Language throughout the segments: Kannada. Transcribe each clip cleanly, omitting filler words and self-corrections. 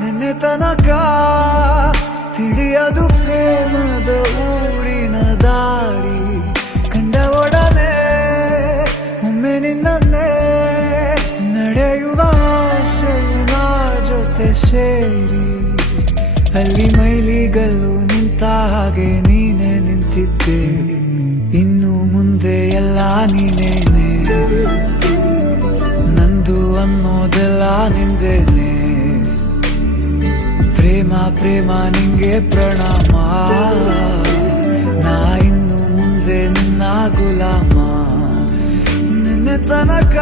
ನಿನ್ನೆ ತನಕ ತಿಳಿಯದು ಪ್ರೇಮದ ಊರಿನ ದಾರಿ ಕಂಡ ಒಡನೆ ಒಮ್ಮೆ ನಿನ್ನೇ ನಡೆಯುವ ಆಸೆಯ ಜೊತೆ ಸೇರಿ ಅಲ್ಲಿ ಮೈಲಿಗಲ್ಲು ನಿಂತ ಹಾಗೆ ನೀನೆ ನಿಂತಿದ್ದೆ. ಇನ್ನು ಮುಂದೆ ಎಲ್ಲ ನೀನೇನೆ, ನಂದು ಅನ್ನೋದೆಲ್ಲ ನಿಂದೇನೆ. ಪ್ರೇಮ ಪ್ರೇಮ ನಿಂಗೆ ಪ್ರಣಾಮ, ನಾ ಇನ್ನು ಮುಂದೆ ನಿನ್ನ ಗುಲಾಮ. ನಿನ್ನೆ ತನಕ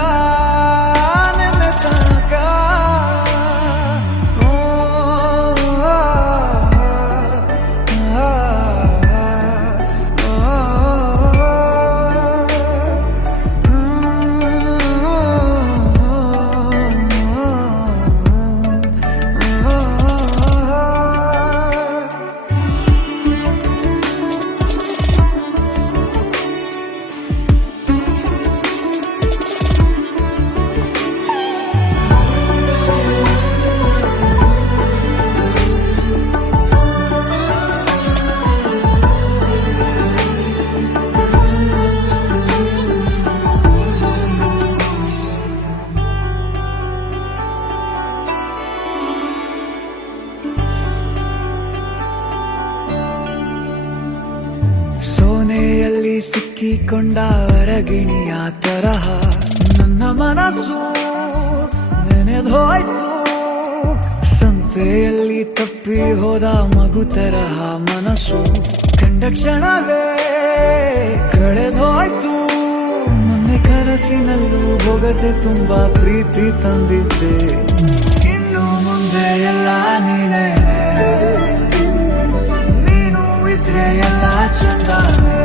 ಸೋನೆಯಲ್ಲಿ ಸಿಕ್ಕಿಕೊಂಡ ಅರಗಿಣಿಯ ತರಹ ನನ್ನ ಮನಸ್ಸು ನೆನೆದೋಯ್ತು. ಸಂತೆಯಲ್ಲಿ ತಪ್ಪಿ ಹೋದ ಮಗು ತರಹ ಮನಸ್ಸು ಕಂಡ ಕ್ಷಣವೇ ಕಳೆದೋಯ್ತು. ಮೊನ್ನೆ ಕನಸಿನಲ್ಲೂ ಬೊಗಸೆ ತುಂಬಾ ಪ್ರೀತಿ ತಂದಿದ್ದೆ. ಇನ್ನು ಮುಂದೆ ಎಲ್ಲ ನೀನೇ, ನೀನು ಇದ್ರೆ ಎಲ್ಲ ಚಂದಾನೆ.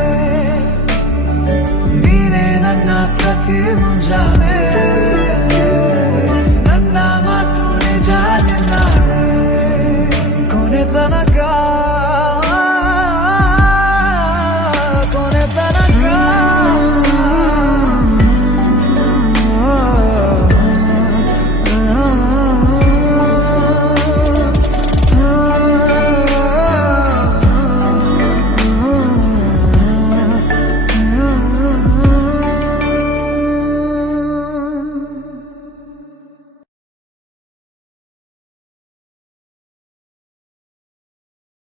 ನೀನೇ ನನ್ನ ಪ್ರತಿ ಮುಂಜಾನೆ.